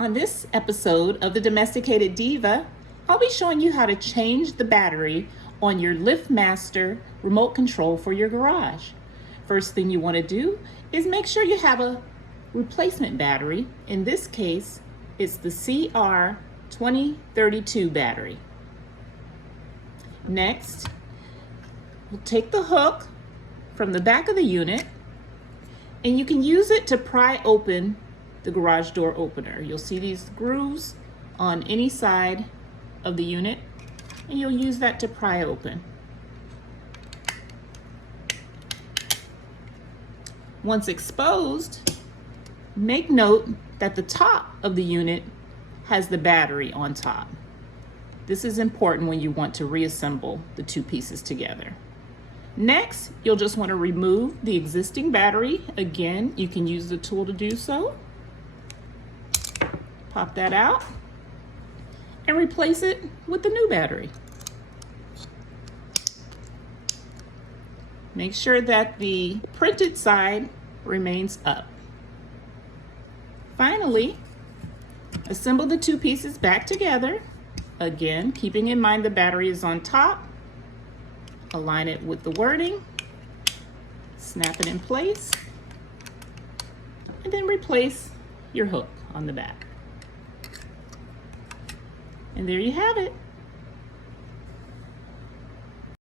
On this episode of the Domesticated Diva, I'll be showing you how to change the battery on your LiftMaster remote control for your garage. First thing you want to do is make sure you have a replacement battery. In this case, it's the CR2032 battery. Next, we'll take the hook from the back of the unit and you can use it to pry open the garage door opener. You'll see these grooves on any side of the unit and you'll use that to pry open. Once exposed, make note that the top of the unit has the battery on top. This is important when you want to reassemble the two pieces together. Next, you'll just want to remove the existing battery. Again, you can use the tool to do so. Pop that out and replace it with the new battery. Make sure that the printed side remains up. Finally, assemble the two pieces back together. Again, keeping in mind the battery is on top. Align it with the wording, snap it in place, and then replace your hook on the back. And there you have it.